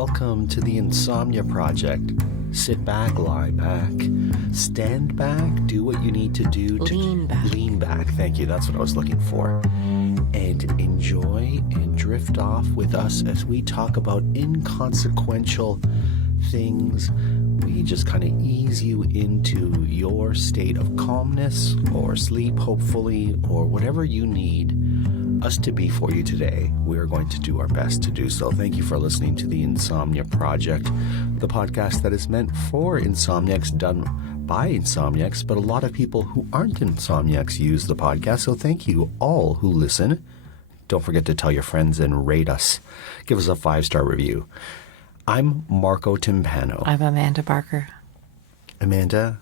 Welcome to the Insomnia Project. Sit back, lie back, stand back, do what you need to do to lean back. Thank you, that's what I was looking for. And enjoy and drift off with us as we talk about inconsequential things. We just kind of ease you into your state of calmness or sleep, hopefully, or whatever you need us to be for you today. We are going to do our best to do so. Thank you for listening to the Insomnia Project, the podcast that is meant for insomniacs, done by insomniacs, but a lot of people who aren't insomniacs use the podcast, so thank you all who listen. Don't forget to tell your friends and rate us. Give us a 5-star review. I'm Marco Timpano. I'm Amanda Barker. Amanda,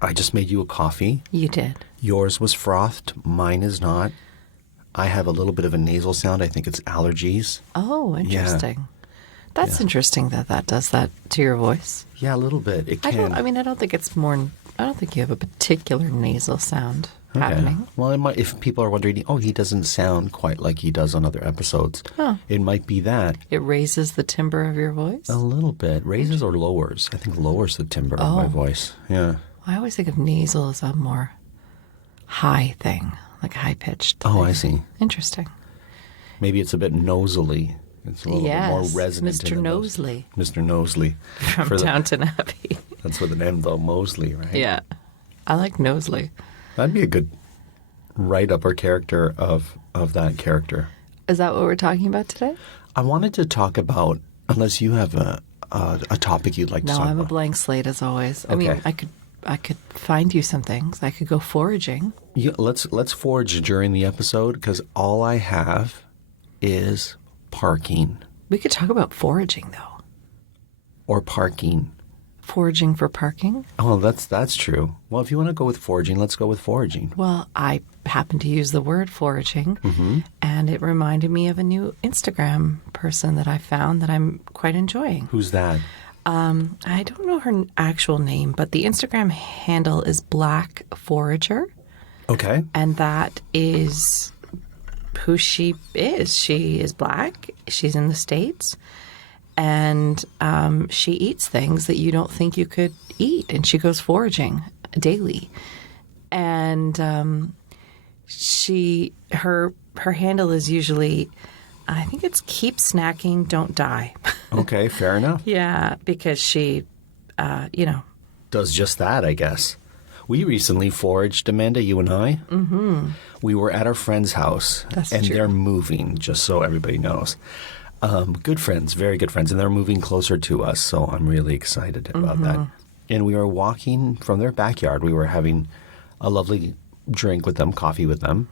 I just made you a coffee. You did. Yours was frothed. Mine is not. I have a little bit of a nasal sound. I think it's allergies. Oh, interesting. Yeah. That's interesting that does that to your voice. Yeah, a little bit. It can. I don't think it's more. I don't think you have a particular nasal sound happening. Well, it might, if people are wondering, he doesn't sound quite like he does on other episodes. Oh. It might be that. It raises the timbre of your voice? A little bit. Raises or lowers. I think lowers the timbre of my voice. Yeah. I always think of nasal as a more high thing. Like a high-pitched thing. Oh, I see. Interesting. Maybe it's a bit nasally. It's a little bit more resonant. Mr. Nosley. Mr. Nosley. From Downton Abbey. That's with an M, though, Mosley, right? Yeah. I like Nosley. That'd be a good write-up or character of that character. Is that what we're talking about today? I wanted to talk about, unless you have a topic you'd like to talk about. No, I'm a blank slate, as always. Okay. I mean, I could find you some things. I could go foraging. Yeah, let's forage during the episode because all I have is parking. We could talk about foraging though. Or parking. Foraging for parking? Oh, that's true. Well, if you want to go with foraging, let's go with foraging. Well, I happen to use the word foraging, and it reminded me of a new Instagram person that I found that I'm quite enjoying. Who's that? I don't know her actual name, but the Instagram handle is Black Forager. Okay. And that is who she is. She is black. She's in the States. And she eats things that you don't think you could eat. And she goes foraging daily. And her handle is usually, I think it's keep snacking, don't die. Okay, fair enough. Yeah, because she, does just that, I guess. We recently foraged, Amanda, you and I. Mm-hmm. We were at our friend's house. That's and true. They're moving, just so everybody knows. Good friends, very good friends, and they're moving closer to us, so I'm really excited about that. And we were walking from their backyard. We were having a lovely drink with them, coffee with them.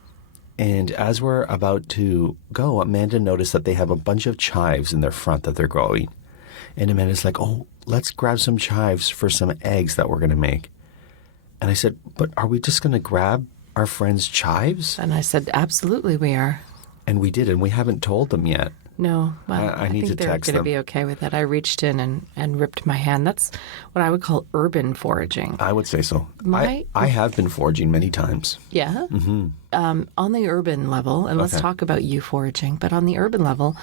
And as we're about to go, Amanda noticed that they have a bunch of chives in their front that they're growing. And Amanda's like, let's grab some chives for some eggs that we're going to make. And I said, but are we just going to grab our friend's chives? And I said, absolutely we are. And we did, and we haven't told them yet. No, well, I need to text them. They're going to be okay with it. I reached in and ripped my hand. That's what I would call urban foraging. I would say so. I have been foraging many times. Yeah? Mm-hmm. On the urban level, and let's talk about you foraging, but on the urban level,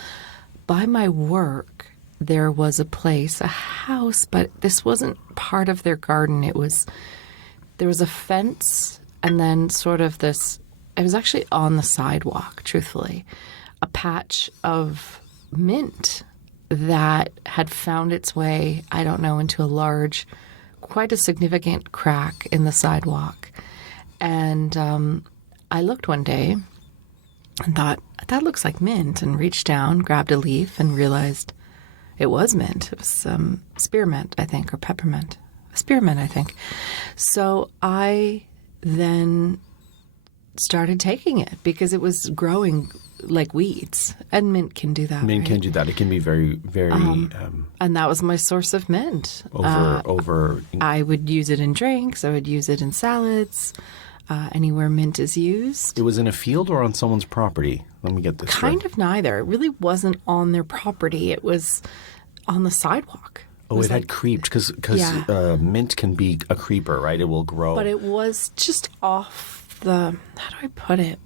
by my work, there was a place, a house, but this wasn't part of their garden. There was a fence and then sort of this, it was actually on the sidewalk, truthfully, a patch of mint that had found its way, I don't know, into quite a significant crack in the sidewalk. And I looked one day and thought, that looks like mint, and reached down, grabbed a leaf, and realized it was mint. It was spearmint, I think, or peppermint. Spearmint, I think. So I then started taking it because it was growing like weeds, and mint can do that. Mint can do that. It can be very, very. And that was my source of mint. Over. I would use it in drinks. I would use it in salads. Anywhere mint is used. It was in a field or on someone's property? Let me get this straight. Kind of neither. It really wasn't on their property. It was on the sidewalk. Oh, it had creeped because mint can be a creeper, right? It will grow. But it was just off the, how do I put it?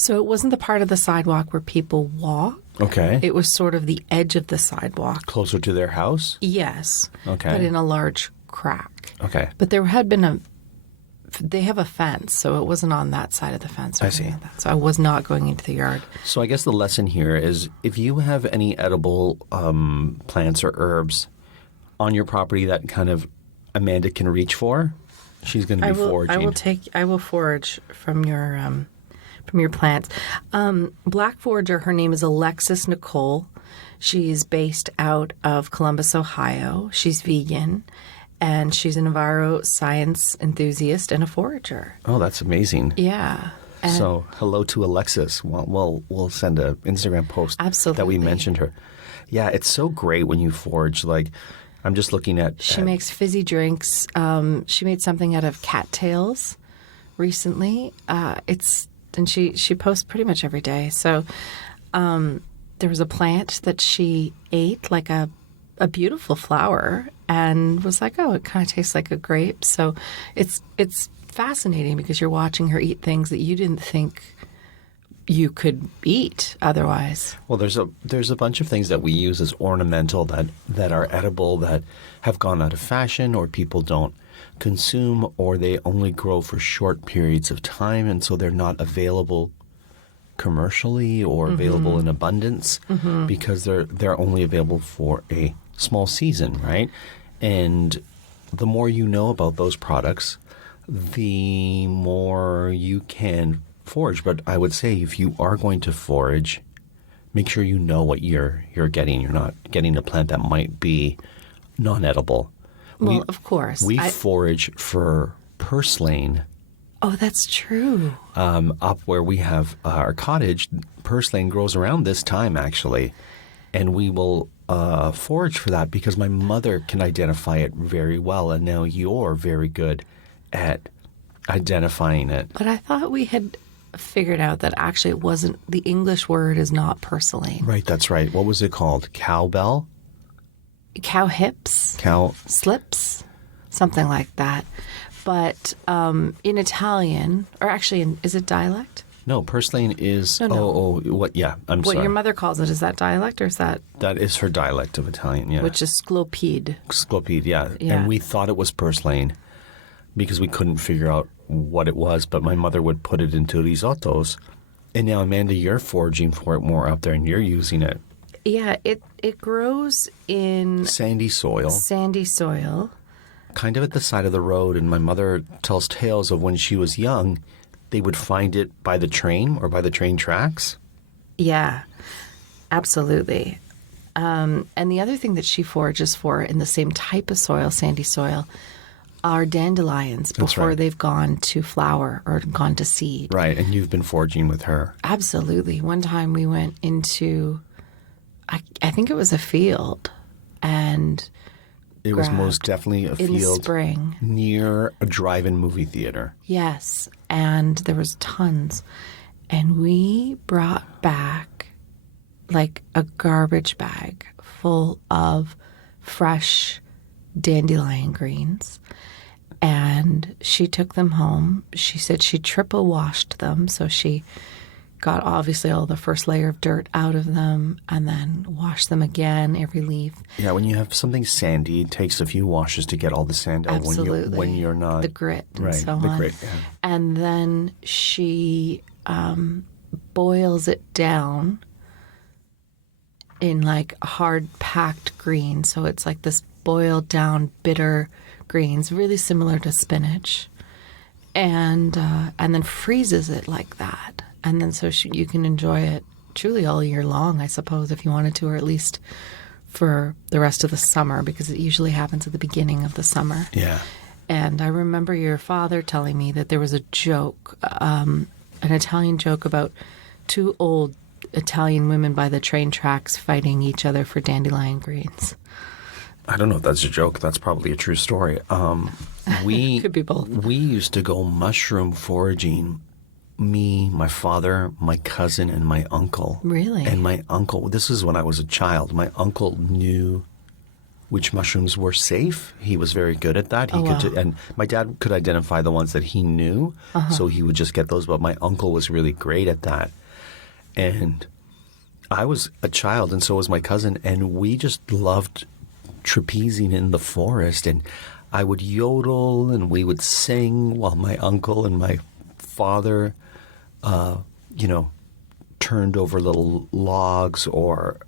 So it wasn't the part of the sidewalk where people walk. Okay. It was sort of the edge of the sidewalk. Closer to their house? Yes. Okay. But in a large crack. Okay. But there had been they have a fence, so it wasn't on that side of the fence. I see. Like that. So I was not going into the yard. So I guess the lesson here is if you have any edible plants or herbs on your property that kind of Amanda can reach for, she's going to be foraging. I will forage from your plants. Black forager, her name is Alexis Nicole. She's based out of Columbus, Ohio. She's vegan. And she's an enviroscience enthusiast and a forager. Oh, that's amazing. Yeah. And so, hello to Alexis. We'll send an Instagram post that we mentioned her. Yeah, it's so great when you forage. Like, I'm just looking at... She makes fizzy drinks. She made something out of cattails recently. And she posts pretty much every day. So there was a plant that she ate, like a beautiful flower, and was like, oh, it kind of tastes like a grape. So it's fascinating because you're watching her eat things that you didn't think you could eat otherwise. Well, there's a bunch of things that we use as ornamental that are edible that have gone out of fashion or people don't consume, or they only grow for short periods of time, and so they're not available commercially or available in abundance because they're only available for a small season, right? And the more you know about those products, the more you can forage. But I would say if you are going to forage, make sure you know what you're getting. You're not getting a plant that might be non-edible. Well, of course. We forage for purslane. Oh, that's true. Up where we have our cottage, purslane grows around this time, actually. And we will forage for that because my mother can identify it very well. And now you're very good at identifying it. But I thought we had figured out that actually it wasn't, the English word is not purslane. Right, that's right. What was it called? Cowbell? Cow hips? Cow slips? Something like that. But in Italian, or actually, is it dialect? No, purslane is... No. What? Yeah, I'm what sorry. Your mother calls it, is that dialect or is that... That is her dialect of Italian, yeah. Which is sclopede. Sclopede, yeah. Yeah. And we thought it was purslane because we couldn't figure out what it was, but my mother would put it into risottos. And now, Amanda, you're foraging for it more up there and you're using it. Yeah, it grows in... Sandy soil. Kind of at the side of the road, and my mother tells tales of when she was young, they would find it by the train or by the train tracks. Yeah, absolutely. And the other thing that she forages for in the same type of soil, sandy soil, are dandelions before they've gone to flower or gone to seed. Right, and you've been foraging with her. Absolutely. One time we went into, I think it was a field, and... It was most definitely a field in the spring near a drive-in movie theater. Yes, and there was tons. And we brought back like a garbage bag full of fresh dandelion greens. And she took them home. She said she triple washed them, so she got obviously all the first layer of dirt out of them and then washed them again, every leaf. Yeah, when you have something sandy, it takes a few washes to get all the sand out. Absolutely. When you're not... The grit and right, so on. The grit, yeah. And then she boils it down in like hard packed green. So it's like this boiled down bitter greens, really similar to spinach. And then freezes it like that. And then so you can enjoy it truly all year long, I suppose, if you wanted to, or at least for the rest of the summer, because it usually happens at the beginning of the summer. Yeah. And I remember your father telling me that there was a joke, an Italian joke about two old Italian women by the train tracks fighting each other for dandelion greens. I don't know if that's a joke. That's probably a true story. Could be both. We used to go mushroom foraging. Me, my father, my cousin, and my uncle. Really? And my uncle, this is when I was a child, my uncle knew which mushrooms were safe. He was very good at that. And my dad could identify the ones that he knew, so he would just get those. But my uncle was really great at that. And I was a child, and so was my cousin, and we just loved trapezing in the forest. And I would yodel, and we would sing while my uncle and my father, turned over little logs or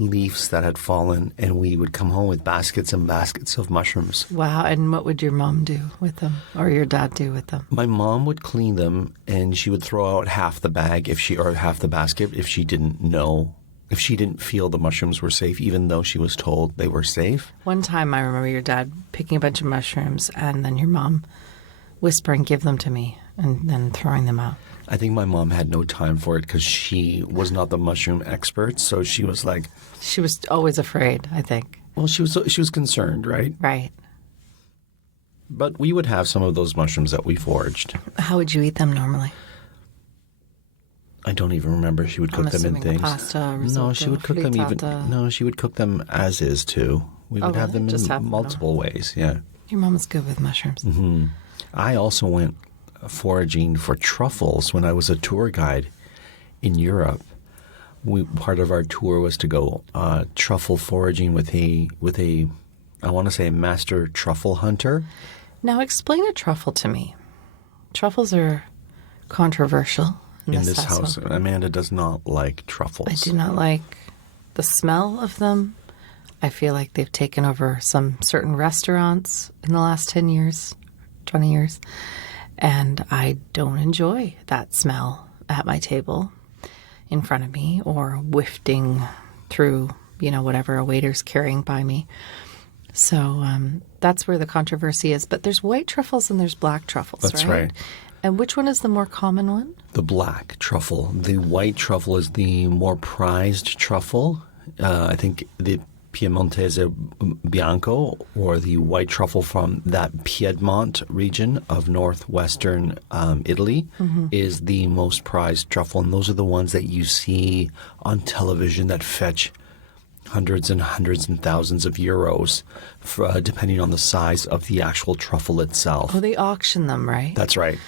leaves that had fallen, and we would come home with baskets and baskets of mushrooms. Wow. And what would your mom do with them, or your dad do with them? My mom would clean them, and she would throw out half the bag or half the basket if she didn't feel the mushrooms were safe, even though she was told they were safe. One time I remember your dad picking a bunch of mushrooms and then your mom whispering, "Give them to me," and then throwing them out. I think my mom had no time for it because she was not the mushroom expert, so she was like... She was always afraid, I think. Well, she was concerned, right? Right. But we would have some of those mushrooms that we foraged. How would you eat them normally? I don't even remember. She would cook them in things. Pasta, risotto, no, she would cook them she would cook them as is too. We would have them in multiple ways, yeah. Your mom is good with mushrooms. Mm-hmm. I also went foraging for truffles when I was a tour guide in Europe. Part of our tour was to go truffle foraging with a I want to say a master truffle hunter. Now explain a truffle to me. Truffles are controversial in this house. Amanda does not like truffles. I do not like the smell of them. I feel like they've taken over some certain restaurants in the last 10 years, 20 years. And I don't enjoy that smell at my table in front of me or wafting through, whatever a waiter's carrying by me. So that's where the controversy is. But there's white truffles and there's black truffles, That's right. And which one is the more common one? The black truffle. The white truffle is the more prized truffle. I think the Piemontese Bianco, or the white truffle from that Piedmont region of northwestern Italy, is the most prized truffle. And those are the ones that you see on television that fetch hundreds and thousands of euros, depending on the size of the actual truffle itself. Oh, they auction them, right? That's right.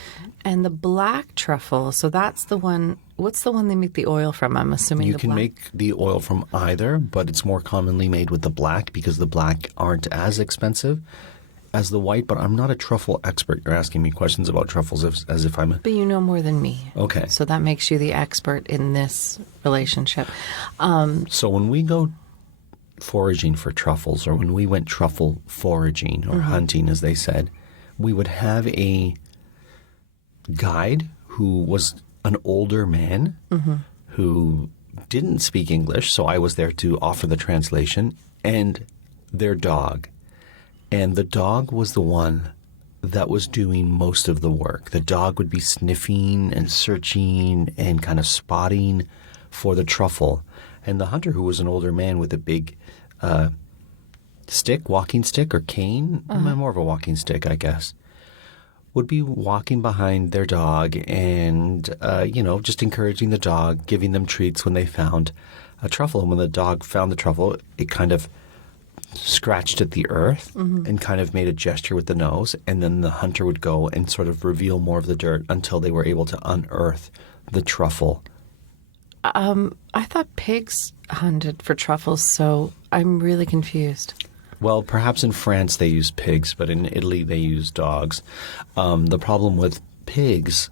And the black truffle, so that's the one, what's the one they make the oil from? I'm assuming you can make the oil from either, but it's more commonly made with the black because the black aren't as expensive as the white. But I'm not a truffle expert. You're asking me questions about truffles as if I'm a... But you know more than me. Okay. So that makes you the expert in this relationship. So when we go foraging for truffles, or when we went truffle foraging or hunting, as they said, we would have a guide who was an older man who didn't speak English, so I was there to offer the translation, and their dog. And the dog was the one that was doing most of the work. The dog would be sniffing and searching and kind of spotting for the truffle. And the hunter, who was an older man with a big walking stick or cane, more of a walking stick, I guess, would be walking behind their dog and, just encouraging the dog, giving them treats when they found a truffle. And when the dog found the truffle, it kind of scratched at the earth and kind of made a gesture with the nose. And then the hunter would go and sort of reveal more of the dirt until they were able to unearth the truffle. I thought pigs hunted for truffles, so I'm really confused. Well, perhaps in France they use pigs, but in Italy they use dogs. The problem with pigs,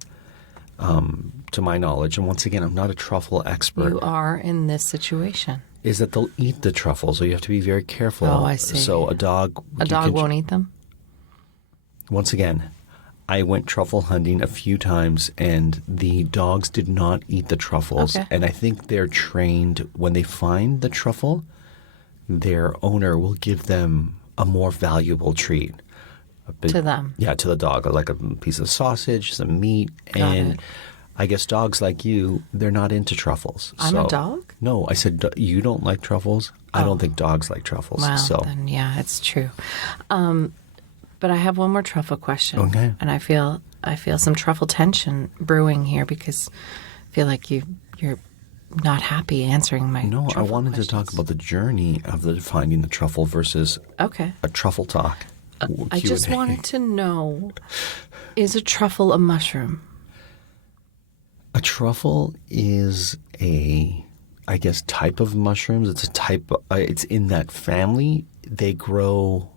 to my knowledge, and once again, I'm not a truffle expert. You are in this situation. Is that they'll eat the truffle, so you have to be very careful. Oh, I see. So a dog... A dog won't eat them? Once again, I went truffle hunting a few times, and the dogs did not eat the truffles. Okay. And I think they're trained, when they find the truffle, their owner will give them a more valuable treat. To them? Yeah, to the dog, like a piece of sausage, some meat. Got it. I guess dogs like you, they're not into truffles. I'm a dog? No, I said you don't like truffles. I don't think dogs like truffles. Well, so. then, yeah, it's true. But I have one more truffle question. Okay. And I feel some truffle tension brewing here because I feel like you're not happy answering my No, I truffle wanted questions. to talk about the journey of finding the truffle versus Okay. a truffle talk. I just Q&A. wanted to know, is a truffle a mushroom? A truffle is I guess, type of mushrooms. It's a type. It's in that family. They grow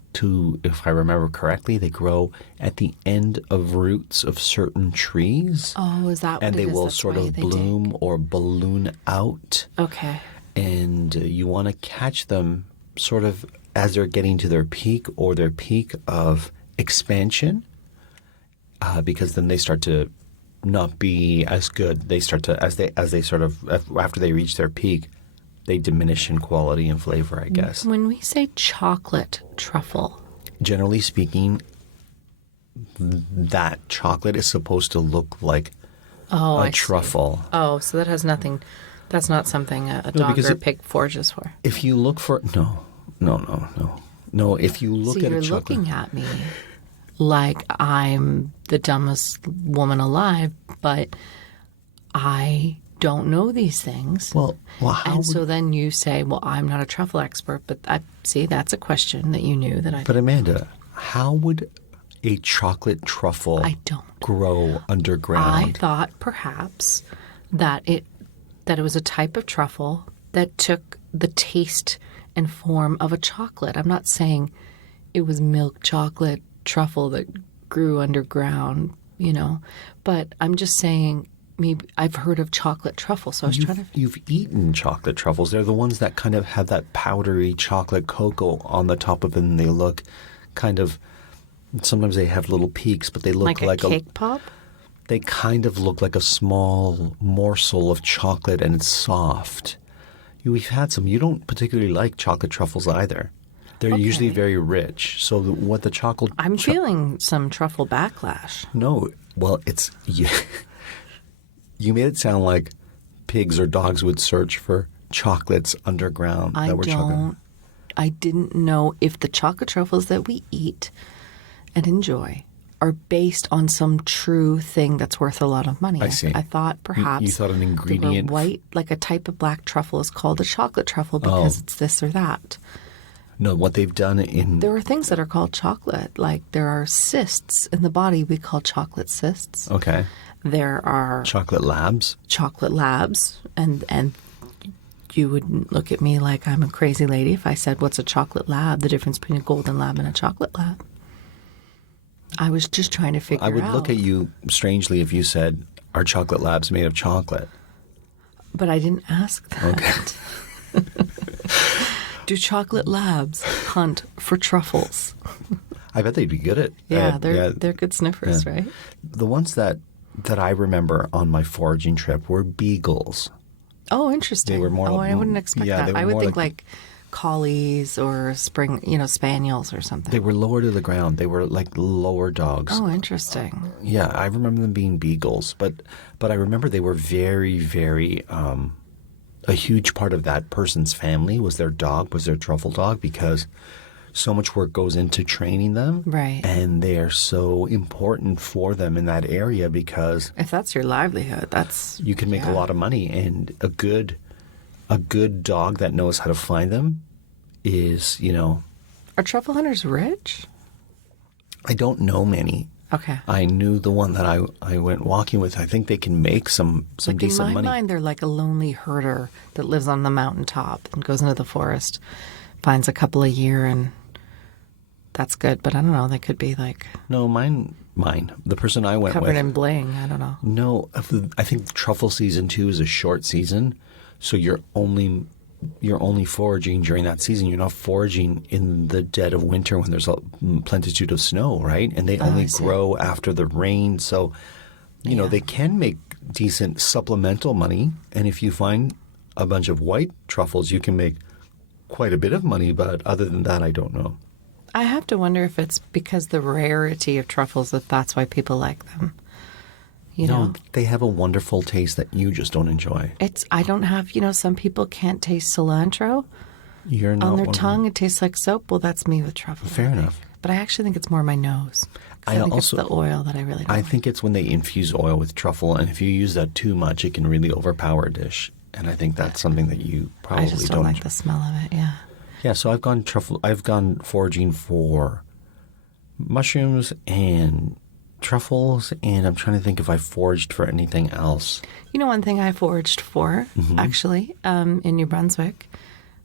if I remember correctly, they grow at the end of roots of certain trees. Oh, is that what and it they is? will That's sort why of they bloom or balloon out. Okay. And you want to catch them sort of as they're getting to their peak or their peak of expansion, because then they start to not be as good. They start to as they sort of after they reach their peak, they diminish in quality and flavor, I guess. When we say chocolate truffle, Generally speaking, that chocolate is supposed to look like I truffle. See. Oh, so that has nothing. That's not something a dog or a pig forages for. If you look for no. If you look So at you're a chocolate, looking at me like I'm the dumbest woman alive, but I don't know these things. Well, how so then you say, well, I'm not a truffle expert, but I see that's a question that you knew that I. But Amanda, how would a chocolate truffle I don't grow underground? I thought perhaps that it was a type of truffle that took the taste and form of a chocolate. I'm not saying it was milk chocolate truffle that grew underground, but I'm just saying maybe I've heard of chocolate truffle, so I was trying to. You've eaten chocolate truffles. They're the ones that kind of have that powdery chocolate cocoa on the top of it, and they look kind of. Sometimes they have little peaks, but they look like a cake pop? They kind of look like a small morsel of chocolate, and it's soft. We've had some. You don't particularly like chocolate truffles either. They're usually very rich. So what the chocolate... I'm feeling some truffle backlash. No. Well, it's... You made it sound like pigs or dogs would search for chocolates underground. I didn't know if the chocolate truffles that we eat and enjoy are based on some true thing that's worth a lot of money. I see. I thought perhaps you thought an ingredient white, like a type of black truffle is called a chocolate truffle because it's this or that. No, what they've done there are things that are called chocolate. Like there are cysts in the body we call chocolate cysts. Okay. There are chocolate labs. And you wouldn't look at me like I'm a crazy lady if I said, what's a chocolate lab? The difference between a golden lab and a chocolate lab. I was just trying to figure out. I would look at you strangely if you said, are chocolate labs made of chocolate? But I didn't ask that. Okay. Do chocolate labs hunt for truffles? I bet they'd be good at they're good sniffers, right? The ones that I remember on my foraging trip were beagles. Oh, interesting. They were more I wouldn't expect that. I would think like collies or spaniels or something. They were lower to the ground. They were like lower dogs. Oh, interesting. Yeah, I remember them being beagles, but I remember they were very, very a huge part of that person's family was their truffle dog, because so much work goes into training them. Right. And they are so important for them in that area, because if that's your livelihood, you can make a lot of money, and a good dog that knows how to find them is, Are truffle hunters rich? I don't know many. Okay. I knew the one that I went walking with. I think they can make some decent money. In my mind, they're like a lonely herder that lives on the mountaintop and goes into the forest, finds a couple a year, and that's good. But I don't know. They could be like... No, mine. The person I went with... Covered in bling. I don't know. No, I think truffle season 2 is a short season. So you're only foraging during that season. You're not foraging in the dead of winter when there's a plenitude of snow, right? And they only grow after the rain. So, they can make decent supplemental money. And if you find a bunch of white truffles, you can make quite a bit of money. But other than that, I don't know. I have to wonder if it's because the rarity of truffles that's why people like them. No, they have a wonderful taste that you just don't enjoy. I don't have, some people can't taste cilantro You're not on their tongue. It tastes like soap. Well, that's me with truffles. Fair enough. But I actually think it's more my nose. I think it's the oil that I really don't like. think it's when they infuse oil with truffle, and if you use that too much, it can really overpower a dish. and I think that's something that you probably I just don't like the smell of it. Yeah. Yeah, so I've gone foraging for mushrooms and truffles, and I'm trying to think if I foraged for anything else. You know, one thing I foraged for, actually, in New Brunswick.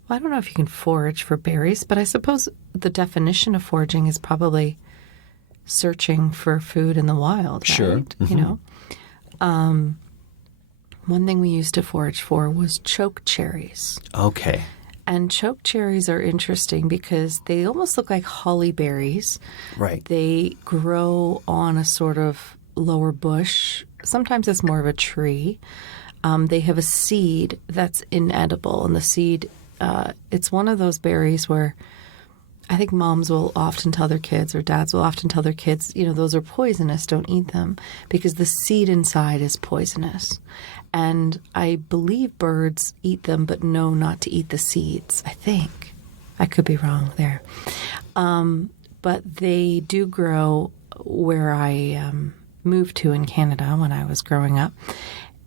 Well, I don't know if you can forage for berries, but I suppose the definition of foraging is probably searching for food in the wild, right? Sure. You know? One thing we used to forage for was choke cherries. Okay. And choke cherries are interesting because they almost look like holly berries. Right. They grow on a sort of lower bush. Sometimes it's more of a tree. They have a seed that's inedible, and the seed, it's one of those berries where I think moms will often tell their kids, or dads will often tell their kids, you know, those are poisonous, don't eat them, because the seed inside is poisonous. And I believe birds eat them, but know not to eat the seeds, I think. I could be wrong there. But they do grow where I moved to in Canada when I was growing up.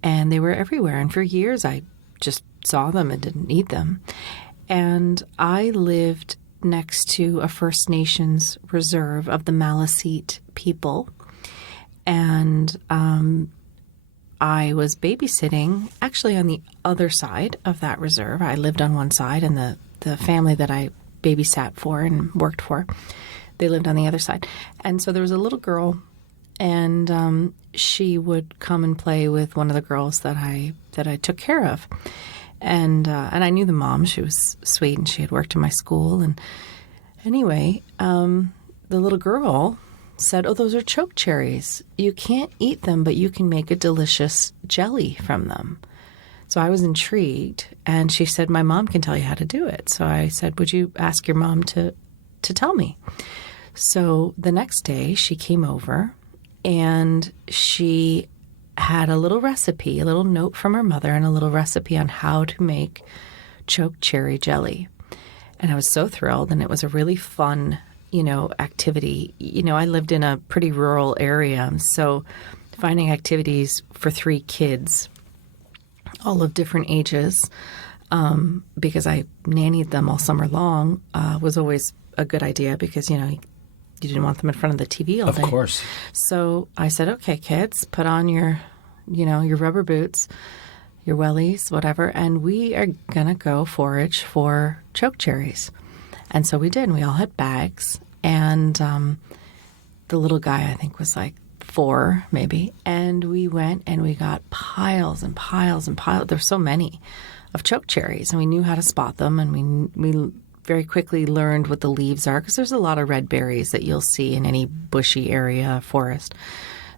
And they were everywhere. And for years, I just saw them and didn't eat them. And I lived next to a First Nations reserve of the Maliseet people. And I was babysitting actually on the other side of that reserve. I lived on one side, and the family that I babysat for and worked for, they lived on the other side. And so there was a little girl, and she would come and play with one of the girls that I took care of. And I knew the mom. She was sweet, and she had worked in my school. And anyway, the little girl said, "Oh, those are choke cherries. You can't eat them, but you can make a delicious jelly from them." So I was intrigued, and she said, "My mom can tell you how to do it." So I said, "Would you ask your mom to tell me?" So the next day she came over, and she had a little recipe, a little note from her mother, and a little recipe on how to make choke cherry jelly. And I was so thrilled, and it was a really fun, you know, activity. You know, I lived in a pretty rural area, so finding activities for 3 kids, all of different ages, because I nannied them all summer long, was always a good idea because, you know, you didn't want them in front of the TV all day. Of course. So I said, "Okay, kids, put on your, you know, your rubber boots, your wellies, whatever, and we are going to go forage for choke cherries." And so we did. And we all had bags. And the little guy, I think, was like 4, maybe. And we went and we got piles and piles and piles. There were so many of choke cherries. And we knew how to spot them. And we very quickly learned what the leaves are, because there's a lot of red berries that you'll see in any bushy area, forest.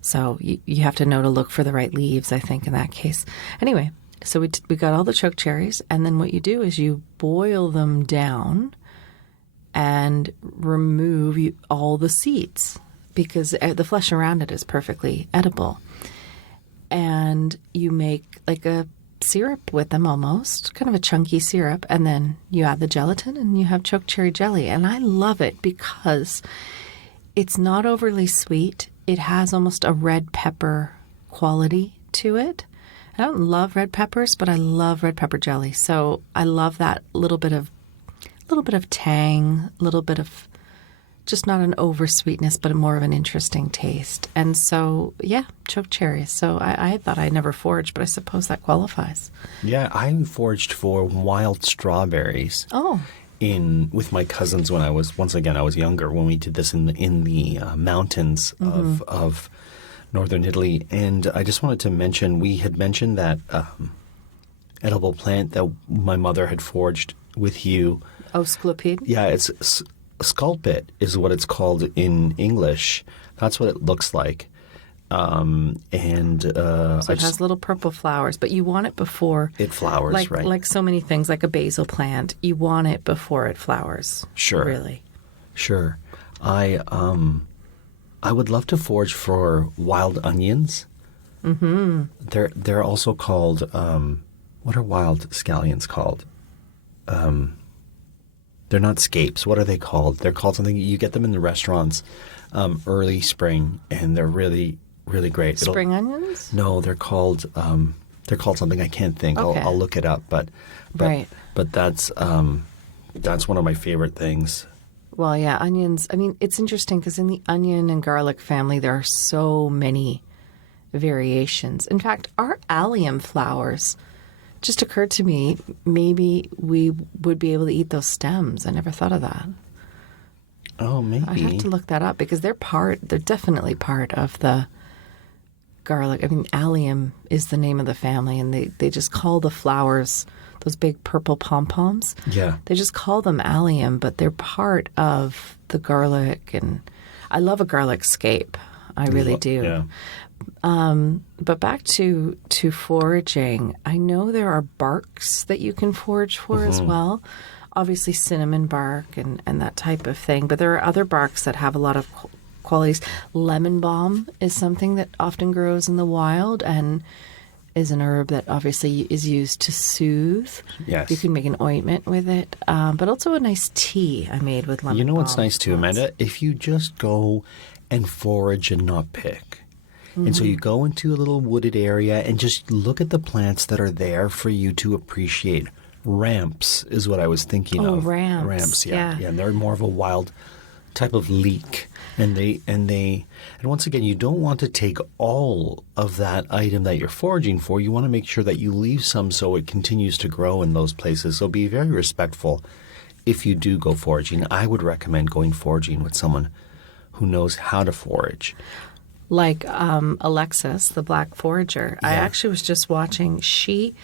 So you have to know to look for the right leaves, I think, in that case. Anyway, so we got all the choke cherries. And then what you do is you boil them down and remove all the seeds, because the flesh around it is perfectly edible. And you make like a syrup with them, almost kind of a chunky syrup, and then you add the gelatin and you have choke cherry jelly. And I love it because it's not overly sweet. It has almost a red pepper quality to it. I don't love red peppers, but I love red pepper jelly. So I love that little bit of tang, a little bit of just not an over sweetness, but more of an interesting taste. And so, yeah, choke cherries. So I thought I never foraged, but I suppose that qualifies. Yeah, I foraged for wild strawberries. Oh. With my cousins when I was younger, when we did this in the mountains of northern Italy. And I just wanted to mention, we had mentioned that edible plant that my mother had foraged with you. Oh, sculpid? Yeah, it's sculpit is what it's called in English. That's what it looks like. So it has little purple flowers, but you want it before it flowers, right? Like so many things, like a basil plant, you want it before it flowers. Sure, really. Sure. I would love to forage for wild onions. Mm-hmm. They're also called what are wild scallions called? They're not scapes. What are they called? They're called something. You get them in the restaurants early spring, and they're really, really great. Spring onions? No, they're called They're called something I can't think. Okay. I'll look it up. But Right. But that's one of my favorite things. Well, yeah, onions. I mean, it's interesting because in the onion and garlic family, there are so many variations. In fact, our allium flowers just occurred to me. Maybe we would be able to eat those stems. I never thought of that. Oh, maybe. I have to look that up because they're definitely part of the garlic. I mean, allium is the name of the family, and they just call the flowers, those big purple pom-poms. Yeah. They just call them allium, but they're part of the garlic, and I love a garlic scape. I really do. Yeah. But back to foraging, I know there are barks that you can forage for as well. Obviously cinnamon bark and that type of thing, but there are other barks that have a lot of qualities. Lemon balm is something that often grows in the wild and is an herb that obviously is used to soothe. Yes. You can make an ointment with it, but also a nice tea I made with lemon balm. You know what's nice too, once. Amanda? If you just go and forage and not pick. And so you go into a little wooded area and just look at the plants that are there for you to appreciate. Ramps is what I was thinking of. Ramps. Ramps, Yeah. And they're more of a wild type of leek. And once again, you don't want to take all of that item that you're foraging for. You want to make sure that you leave some so it continues to grow in those places. So be very respectful if you do go foraging. I would recommend going foraging with someone who knows how to forage. Like Alexis, the black forager. I actually was just watching. She,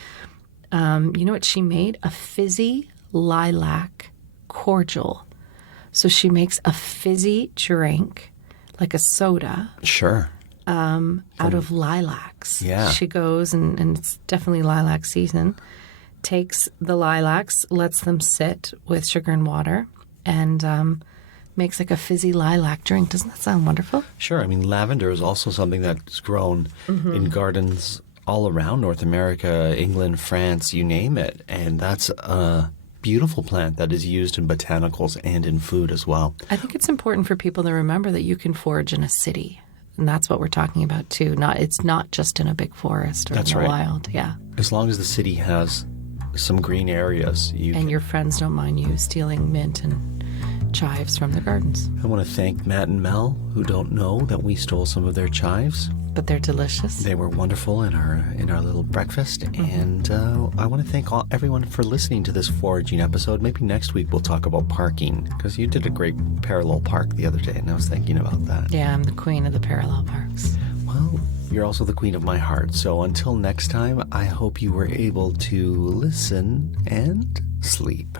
you know what she made? A fizzy lilac cordial. So she makes a fizzy drink, like a soda, Sure. out of lilacs. Yeah. She goes, and it's definitely lilac season, takes the lilacs, lets them sit with sugar and water, and makes like a fizzy lilac drink. Doesn't that sound wonderful? Sure. I mean, lavender is also something that's grown in gardens all around North America, England, France, you name it. And that's a beautiful plant that is used in botanicals and in food as well. I think it's important for people to remember that you can forage in a city. And that's what we're talking about too. It's not just in a big forest or That's in the right. wild. Yeah. As long as the city has some green areas, Your friends don't mind you stealing mint and chives from the gardens. I want to thank Matt and Mel, who don't know that we stole some of their chives. But they're delicious. They were wonderful in our little breakfast, and I want to thank everyone for listening to this foraging episode. Maybe next week we'll talk about parking, because you did a great parallel park the other day, and I was thinking about that. Yeah, I'm the queen of the parallel parks. Well, you're also the queen of my heart, so until next time, I hope you were able to listen and sleep.